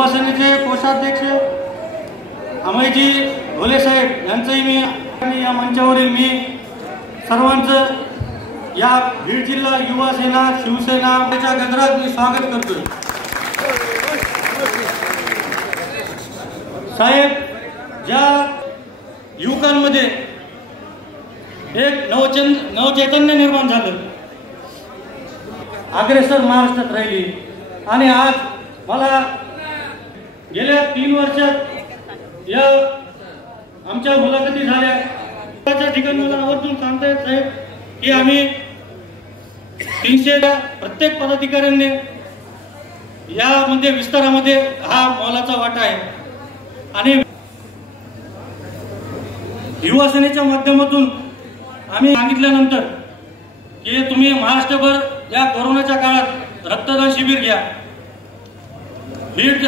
युवा सेनेचे कोषाध्यक्ष अमयजी ढोले साहेब यांचंही मी या मंचावरील मी सर्वांचं या बीड जिल्हा युवा सेना शिवसेना याच्या गजरात मी स्वागत करतो। साहेब, ज्या युवकांमध्ये एक नवचैतन्य निर्माण झालं, अग्रेसर महाराष्ट्रात राहिली आणि आज मला गेल्या 3 वर्षात या आमच्या मुलाखती झाल्या त्या ठिकाणी मला आवर्जून सांगता येत साहेब की आम्ही 300 प्रत्येक पदाधिकाऱ्यांनी यामध्ये विस्तारामध्ये हा मोलाचा वाटा आहे आणि युवा सेनेच्या माध्यमातून आम्ही सांगितल्यानंतर की तुम्ही महाराष्ट्रभर या कोरोनाच्या काळात रक्तदान शिबिर घ्या। बीड